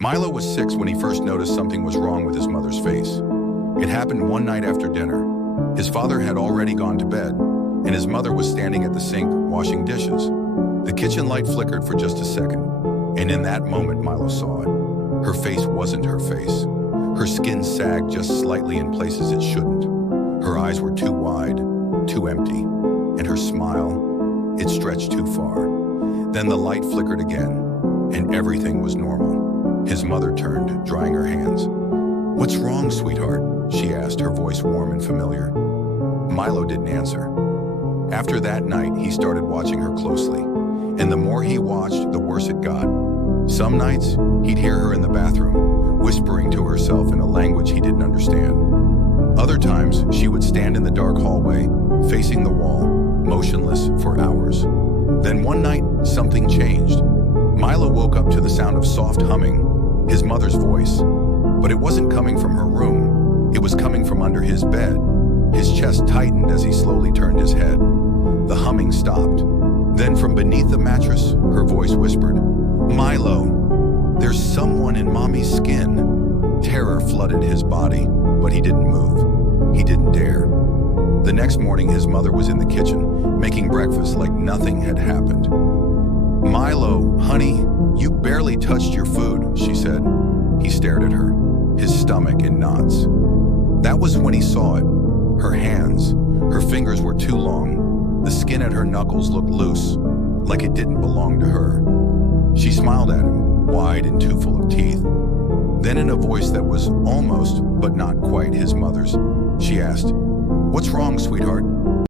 Milo was 6 when he first noticed something was wrong with his mother's face. It happened one night after dinner. His father had already gone to bed, and his mother was standing at the sink washing dishes. The kitchen light flickered for just a second, and in that moment Milo saw it. Her face wasn't her face. Her skin sagged just slightly in places it shouldn't. Her eyes were too wide, too empty, and her smile, it stretched too far. Then the light flickered again, and everything was normal. His mother turned, drying her hands. "What's wrong, sweetheart?" she asked, her voice warm and familiar. Milo didn't answer. After that night, he started watching her closely, and the more he watched, the worse it got. Some nights, he'd hear her in the bathroom, whispering to herself in a language he didn't understand. Other times, she would stand in the dark hallway, facing the wall, motionless for hours. Then one night, something changed. Milo woke up to the sound of soft humming, his mother's voice. But it wasn't coming from her room. It was coming from under his bed. His chest tightened as he slowly turned his head. The humming stopped. Then from beneath the mattress, her voice whispered, "Milo, there's someone in Mommy's skin." Terror flooded his body, but he didn't move. He didn't dare. The next morning, his mother was in the kitchen, making breakfast like nothing had happened. "Milo, honey, you barely touched your food," she said. He stared at her, his stomach in knots. That was when he saw it. Her hands, her fingers were too long. The skin at her knuckles looked loose, like it didn't belong to her. She smiled at him, wide and too full of teeth. Then in a voice that was almost, but not quite his mother's, she asked, "What's wrong, sweetheart?"